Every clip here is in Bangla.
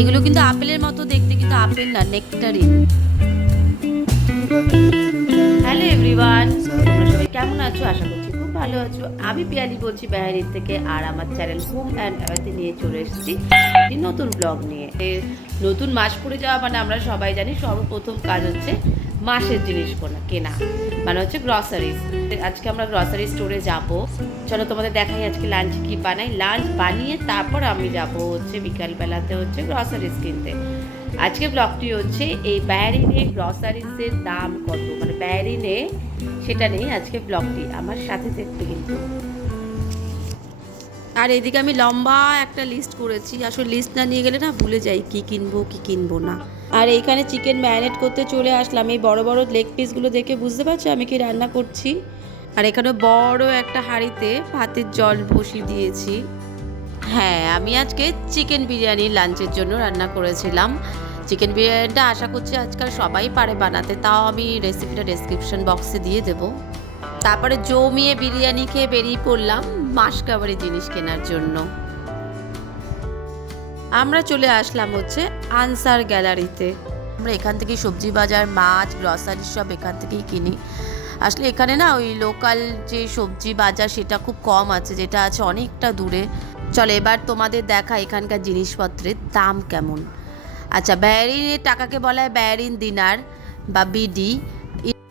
এগুলো কিন্তু আপেলের মতো দেখতে, কিন্তু আপেল না, নেকটারিন। হ্যালো এভরিওয়ান, তোমরা সবাই কেমন আছো? আশা করছি খুব ভালো আছো। আমি পিয়ালি বলছি বেহারির থেকে, আর আমার চ্যানেল হোম অ্যান্ড অ্যাওয়েতে নিয়ে চলে এসেছি একটি নতুন ব্লগ নিয়ে। নতুন মাস পড়ে যাওয়া মানে আমরা সবাই জানি সর্বপ্রথম কাজ হচ্ছে মাসের জিনিস কেনা, মানে হচ্ছে গ্রসারিজ। আজকে আমরা গ্রসারি স্টোরে যাব। চলো তোমাদের দেখাই আজকে লাঞ্চ কি বানাই। লাঞ্চ বানিয়ে তারপর আমি যাব হচ্ছে বিকালবেলাতে হচ্ছে গ্রসারিজ কিনতে। আজকে ব্লগটি হচ্ছে এই বেহারিনে গ্রসারিজের দাম কত, মানে বেহারিনে সেটা নেই আজকে ব্লগটি, আমার সাথে থাকতে কিন্তু। আর এদিকে আমি লম্বা একটা লিস্ট করেছি, আসলে লিস্ট না নিয়ে গেলে না ভুলে যাই কি কিনবো কি কিনবো না। আর এইখানে চিকেন ম্যারিনেট করতে চলে আসলাম। এই বড় বড় লেগ পিসগুলো দেখে বুঝতে পারছো আমি কি রান্না করছি। আর এখানে বড় একটা হাঁড়িতে ভাতের জল বসিয়ে দিয়েছি। হ্যাঁ, আমি আজকে চিকেন বিরিয়ানি লাঞ্চের জন্য রান্না করেছিলাম। চিকেন বিরিয়ানিটা আশা করছি আজকাল সবাই পারে বানাতে, তাও আমি রেসিপিটা ডেসক্রিপশন বক্সে দিয়ে দেবো। তারপরে জমিয়ে বিরিয়ানি খেয়ে বেরিয়ে পড়লাম মাসকাবারি জিনিস কেনার জন্য। আমরা চলে আসলাম হচ্ছে আনসার গ্যালারিতে। আমরা এখান থেকেই সবজি বাজার, মাছ, গ্রসারি সব এখান থেকেই কিনি। আসলে এখানে না ওই লোকাল যে সবজি বাজার সেটা খুব কম আছে, যেটা আছে অনেকটা দূরে। চলো এবার তোমাদের দেখা এখানকার জিনিসপত্রের দাম কেমন। আচ্ছা, বেহারিনের টাকাকে বলা হয় বেহারিন দিনার বা বিডি,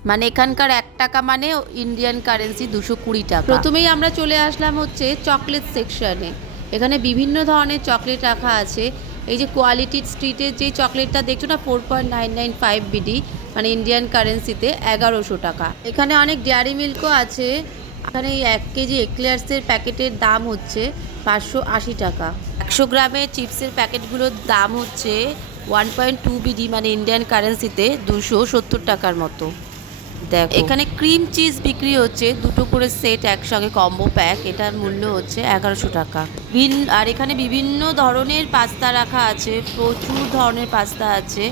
মানে এখানকার 1 টাকা মানে ইন্ডিয়ান কারেন্সি 220 টাকা। প্রথমেই আমরা চলে আসলাম হচ্ছে চকলেট সেকশনে। এখানে বিভিন্ন ধরনের চকলেট রাখা আছে। এই যে কোয়ালিটি স্ট্রিটের যে চকলেটটা দেখছো না, 4.995 বিডি, মানে ইন্ডিয়ান কারেন্সিতে 1100 টাকা। এখানে অনেক ডেয়ারি মিল্কও আছে। এখানে এই 1 কেজি এক্লেয়ার্সের প্যাকেটের দাম হচ্ছে 580 টাকা। 100 গ্রামের চিপসের প্যাকেটগুলোর দাম হচ্ছে 1.2 বিডি, মানে ইন্ডিয়ান কারেন্সিতে 270 টাকার মতো। দেখো এখানে ক্রিম চিজ বিক্রি হচ্ছে, 2টো করে সেট একসঙ্গে কম্বো প্যাক, এটার মূল্য হচ্ছে 1100 টাকা। আর এখানে বিভিন্ন ধরনের পাস্তা রাখা আছে, প্রচুর ধরনের পাস্তা আছে।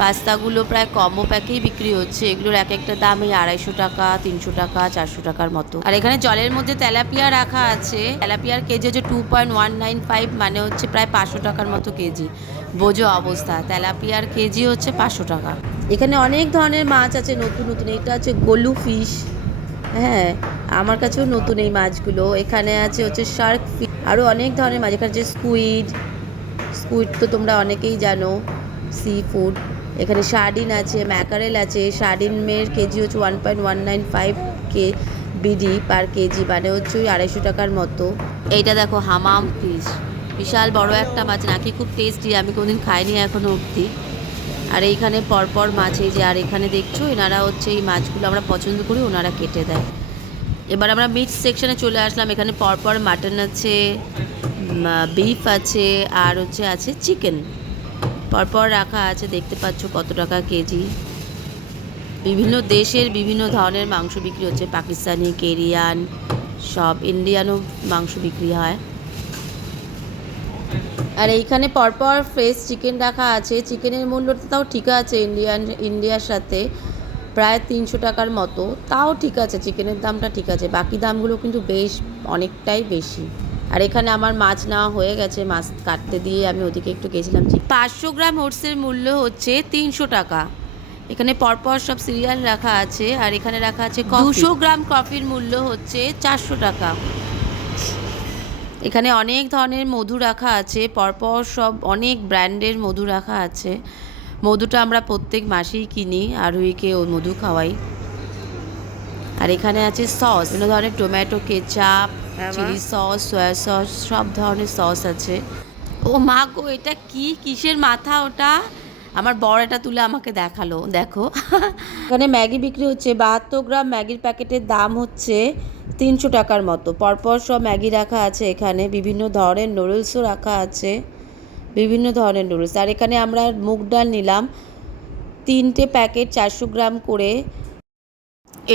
পাস্তাগুলো প্রায় কম্বো প্যাকেই বিক্রি হচ্ছে। এগুলোর এক একটা দাম এই 250 টাকা, 300 টাকা, 400 টাকার মতো। আর এখানে জলের মধ্যে তেলাপিয়া রাখা আছে। তেলাপিয়ার কেজি হচ্ছে 2.195, মানে হচ্ছে প্রায় 500 টাকার মতো কেজি। বোঝো অবস্থা, তেলাপিয়ার কেজি হচ্ছে 500 টাকা। এখানে অনেক ধরনের মাছ আছে নতুন নতুন। এটা হচ্ছে গোলু ফিশ, হ্যাঁ আমার কাছেও নতুন এই মাছগুলো। এখানে আছে হচ্ছে শার্ক ফিশ, আরও অনেক ধরনের মাছ। এখানে হচ্ছে স্কুইড তো তোমরা অনেকেই জানো, সি ফুড। এখানে সার্ডিন আছে, ম্যাকারেল আছে। সার্ডিনের কেজি হচ্ছে 1.195 বিডি পার কেজি, মানে হচ্ছে ওই 250 টাকার মতো। এইটা দেখো হামাম ফিশ, বিশাল বড় একটা মাছ, নাকি খুব টেস্টি, আমি কোনোদিন খাইনি এখনো অবধি। আর এইখানে পরপর মাছ, এই যে, আর এখানে দেখছো এনারা হচ্ছে এই মাছগুলো আমরা পছন্দ করি, ওনারা কেটে দেয়। এবার আমরা মিট সেকশনে চলে আসলাম। এখানে পরপর মাটন আছে, বিফ আছে, আর হচ্ছে আছে চিকেন, পরপর রাখা আছে। দেখতে পাচ্ছ কত টাকা কেজি। বিভিন্ন দেশের বিভিন্ন ধরনের মাংস বিক্রি হচ্ছে, পাকিস্তানি, কোরিয়ান, সব ইন্ডিয়ানও মাংস বিক্রি হয়। আর এইখানে পরপর ফ্রেশ চিকেন রাখা আছে। চিকেনের মূল্যটা তাও ঠিক আছে, ইন্ডিয়ার সাথে প্রায় 300 টাকার মতো, তাও ঠিক আছে, চিকেনের দামটা ঠিক আছে। বাকি দামগুলো কিন্তু বেশ অনেকটাই বেশি। আর এখানে আমার মাছ নেওয়া হয়ে গেছে, মাছ কাটতে দিয়ে আমি ওদিকে একটু গেছিলাম। 500 গ্রাম ওটসের মূল্য হচ্ছে 300 টাকা। এখানে পরপর সব সিরিয়াল রাখা আছে। আর এখানে রাখা আছে 200 গ্রাম কফির মূল্য হচ্ছে 400 টাকা। এখানে অনেক ধরনের মধু রাখা আছে, পরপর সব অনেক ব্র্যান্ডের মধু রাখা আছে। মধুটা আমরা প্রত্যেক মাসেই কিনি, আরুইকে ও মধু খাওয়াই। আর এখানে আছে সস, বিভিন্ন ধরনের tomato ketchup, chilli sauce, soya sauce, সব ধরনের সস আছে। ও মা গো, এটা কি কিসের মাথা ওটা? আমার বড় এটা তুলে আমাকে দেখালো, দেখো। এখানে ম্যাগি বিক্রি হচ্ছে, 72 গ্রাম ম্যাগির প্যাকেটের দাম হচ্ছে 300 টাকার মতো। পরপর সব ম্যাগি রাখা আছে। এখানে বিভিন্ন ধরনের নুডলসও রাখা আছে, বিভিন্ন ধরনের নুডলস। আর এখানে আমরা মুগ ডাল নিলাম 3টে প্যাকেট, 400 গ্রাম করে,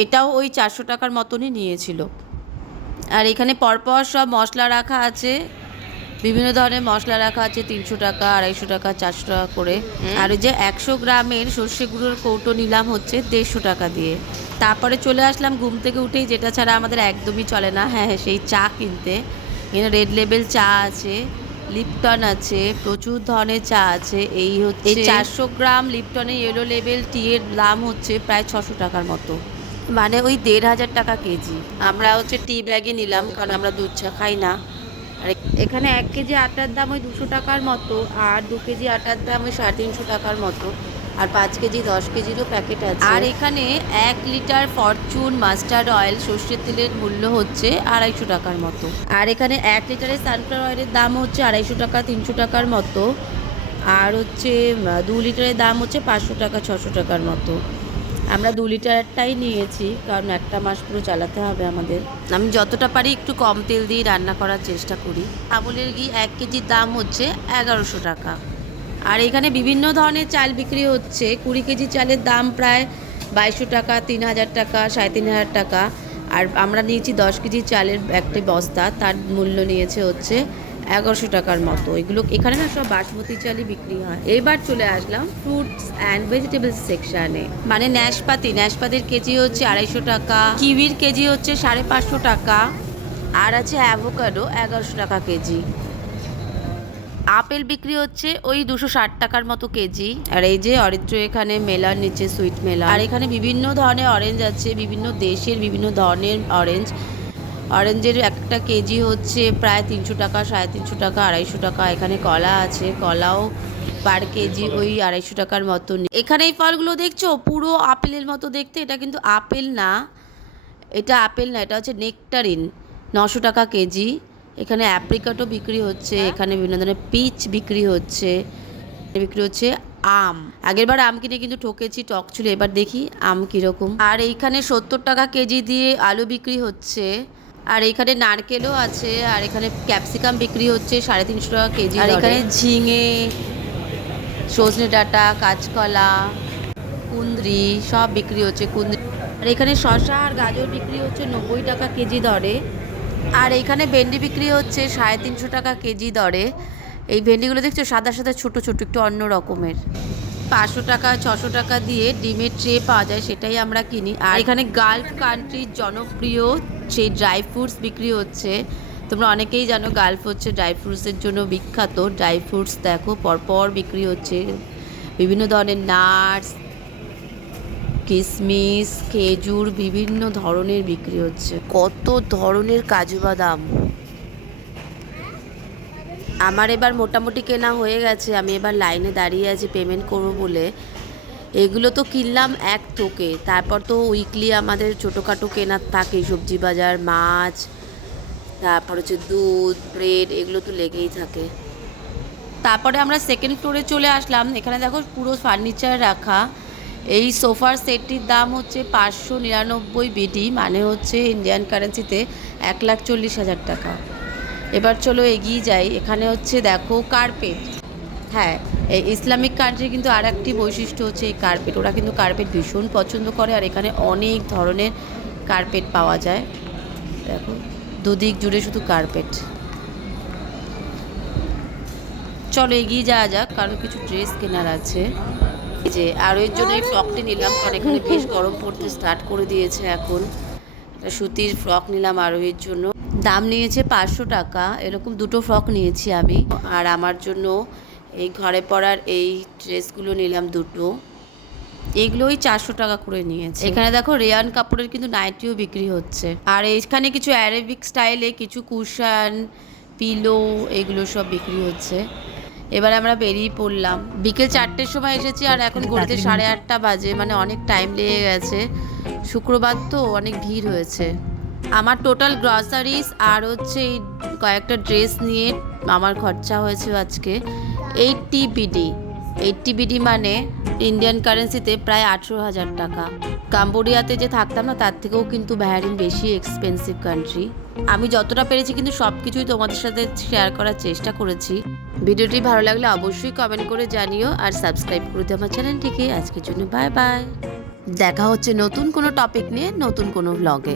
এটাও ওই 400 টাকার মতনই নিয়েছিল। আর এখানে পরপর সব মশলা রাখা আছে, বিভিন্ন ধরনের মশলা রাখা আছে, 300 টাকা, 250 টাকা, 400 টাকা করে। আর ওই যে 100 গ্রামের সর্ষে গুঁড়োর কৌটো নিলাম হচ্ছে 150 টাকা দিয়ে। তারপরে চলে আসলাম ঘুম থেকে উঠেই, যেটা ছাড়া আমাদের একদমই চলে না, হ্যাঁ সেই চা কিনতে। এখানে রেড লেবেল চা আছে, লিপটন আছে, প্রচুর ধরনের চা আছে। এই হচ্ছে 400 গ্রাম লিপটনের ইয়েলো লেবেল টি এর দাম হচ্ছে প্রায় 600 টাকার মতো, মানে ওই 1,500 টাকা কেজি। আমরা হচ্ছে টি ব্যাগে নিলাম, কারণ আমরা দুধ চা খাই না। আর এখানে 1 কেজি আটার দাম ওই 200 টাকার মতো, আর 2 কেজি আটার দাম ওই 350 টাকার মতো, আর 5 কেজি 10 কেজিরও প্যাকেট আছে। আর এখানে 1 লিটার ফরচুন মাস্টার্ড অয়েল সর্ষের তেলের মূল্য হচ্ছে 250 টাকার মতো। আর এখানে 1 লিটারের সানফ্লাওয়ার অয়েলের দাম হচ্ছে 250 টাকা 300 টাকার মতো, আর হচ্ছে 2 লিটারের দাম হচ্ছে 500 টাকা 600 টাকার মতো। আমরা 2 লিটারটাই নিয়েছি, কারণ একটা মাস পুরো চালাতে হবে আমাদের। আমি যতটা পারি একটু কম তেল দিয়ে রান্না করার চেষ্টা করি। আমুলের ঘি 1 কেজির দাম হচ্ছে 1100 টাকা। আর এখানে বিভিন্ন ধরনের চাল বিক্রি হচ্ছে। 20 কেজি চালের দাম প্রায় 2200 টাকা, 3000 টাকা, 3500 টাকা। আর আমরা নিয়েছি 10 কেজি চালের একটা বস্তা, তার মূল্য নিয়েছে হচ্ছে 1100 টাকার মতো। এগুলো এখানে না সব বাসমতি চালই বিক্রি হয়। এবার চলে আসলাম ফ্রুটস অ্যান্ড ভেজিটেবলস সেকশানে, মানে ন্যাশপাতির কেজি হচ্ছে 250 টাকা, কিউইর কেজি হচ্ছে 550 টাকা, আর আছে অ্যাভোকাডো 1100 টাকা কেজি। আপেল বিক্রি হচ্ছে ওই 260 টাকার মতো কেজি। আর এই যে অরিত্র এখানে মেলার নিচে সুইট মেলা। আর এখানে বিভিন্ন ধরনের অরেঞ্জ আছে, বিভিন্ন দেশের বিভিন্ন ধরনের অরেঞ্জের একটা কেজি হচ্ছে প্রায় 300 টাকা, 350 টাকা, 250 টাকা। এখানে কলা আছে, কলাও পার কেজি ওই 250 টাকার মতো। এখানে এই ফলগুলো দেখছো পুরো আপেলের মতো দেখতে, এটা কিন্তু আপেল না, এটা হচ্ছে নেকটারিন, 900 টাকা কেজি। এখানে অ্যাপ্রিকটও বিক্রি হচ্ছে, এখানে বিভিন্ন ধরনের পিচ বিক্রি হচ্ছে আম। আগেরবার আম কিনে কিন্তু ঠকেছি, টক ছিল। এবার দেখি আম কীরকম। আর এইখানে 70 টাকা কেজি দিয়ে আলু বিক্রি হচ্ছে। আর এখানে নারকেলও আছে। আর এখানে ক্যাপসিকাম বিক্রি হচ্ছে 350 টাকা কেজি। আর এখানে ঝিঙে, সজনে ডাঁটা, কাঁচকলা, কুঁদরি সব বিক্রি হচ্ছে। আর এখানে শসা আর গাজর বিক্রি হচ্ছে 90 টাকা কেজি দরে। আর এইখানে ভেন্ডি বিক্রি হচ্ছে 350 টাকা কেজি দরে। এই ভেন্ডিগুলো দেখছো সাদা সাদা ছোট ছোট, একটু অন্য রকমের। 500 টাকা 600 টাকা দিয়ে ডিমের ট্রে পাওয়া যায়, সেটাই আমরা কিনি। আর এখানে গালফ কান্ট্রির জনপ্রিয় সেই ড্রাই ফ্রুটস বিক্রি হচ্ছে। তোমরা অনেকেই জানো গালফ হচ্ছে ড্রাই ফ্রুটসের জন্য বিখ্যাত। ড্রাই ফ্রুটস দেখো পরপর বিক্রি হচ্ছে, বিভিন্ন ধরনের নাটস, কিশমিশ, খেজুর, বিভিন্ন ধরনের বিক্রি হচ্ছে। কত ধরনের কাজু বাদাম। আমার এবার মোটামুটি কেনা হয়ে গেছে। আমি এবার লাইনে দাঁড়িয়ে আছি পেমেন্ট করবো বলে। এগুলো তো কিনলাম এক থোকে, তারপর তো উইকলি আমাদের ছোটোখাটো কেনার থাকে, সবজি বাজার, মাছ, তারপর হচ্ছে দুধ, ব্রেড, এগুলো তো লেগেই থাকে। তারপরে আমরা সেকেন্ড ফ্লোরে চলে আসলাম। এখানে দেখো পুরো ফার্নিচার রাখা। এই সোফার সেটটির দাম হচ্ছে 599 বিডি, মানে হচ্ছে ইন্ডিয়ান কারেন্সিতে 1,40,000 টাকা। এবার চলো এগিয়ে যাই। এখানে হচ্ছে দেখো কার্পেট। হ্যাঁ, এই ইসলামিক কান্ট্রি কিন্তু আর একটি বৈশিষ্ট্য হচ্ছে এই কার্পেট। ওরা কিন্তু কার্পেট ভীষণ পছন্দ করে। আর এখানে অনেক ধরনের কার্পেট পাওয়া যায়। দেখো দুদিক জুড়ে শুধু কার্পেট। চলো এগিয়ে যাওয়া যাক, কারণ কিছু ড্রেস কেনার আছে। যে আর এর জন্য এই ফ্রকটি নিলাম, কারণ এখানে বেশ গরম পড়তে স্টার্ট করে দিয়েছে এখন। একটা সুতির ফ্রক নিলাম আরোহীর জন্য, দাম নিয়েছে 500 টাকা। এরকম দুটো ফ্রক নিয়েছি আমি। আর আমার জন্য এই ঘরে পরার এই ড্রেসগুলো নিলাম দুটো, এগুলো ওই 400 টাকা করে নিয়েছে। এখানে দেখো রেয়ান কাপড়ের কিন্তু নাইটিও বিক্রি হচ্ছে। আর এখানে কিছু অ্যারাবিক স্টাইলে কিছু কুশন, পিলো, এগুলো সব বিক্রি হচ্ছে। এবার আমরা বেরিয়ে পড়লাম। বিকেল 4টের সময় এসেছি, আর এখন ঘড়িতে 8:30 বাজে, মানে অনেক টাইম লেগে গেছে। শুক্রবার তো অনেক ভিড় হয়েছে। আমার টোটাল গ্রসারিস আর হচ্ছে এই কয়েকটা ড্রেস নিয়ে আমার খরচা হয়েছে আজকে 80 বিডি। 80 বিডি মানে ইন্ডিয়ান কারেন্সিতে প্রায় 18,000 টাকা। কাম্বোডিয়াতে যে থাকতাম না, তার থেকেও কিন্তু বাহরিন বেশি এক্সপেন্সিভ কান্ট্রি। আমি যতটা পেরেছি কিন্তু সব কিছুই তোমাদের সাথে শেয়ার করার চেষ্টা করেছি। ভিডিওটি ভালো লাগলে অবশ্যই কমেন্ট করে জানিও, আর সাবস্ক্রাইব করে দিও আমার চ্যানেলটিকে। আজকের জন্য বাই বাই। দেখা হচ্ছে নতুন কোনো টপিক নিয়ে, নতুন কোনো ভ্লগে।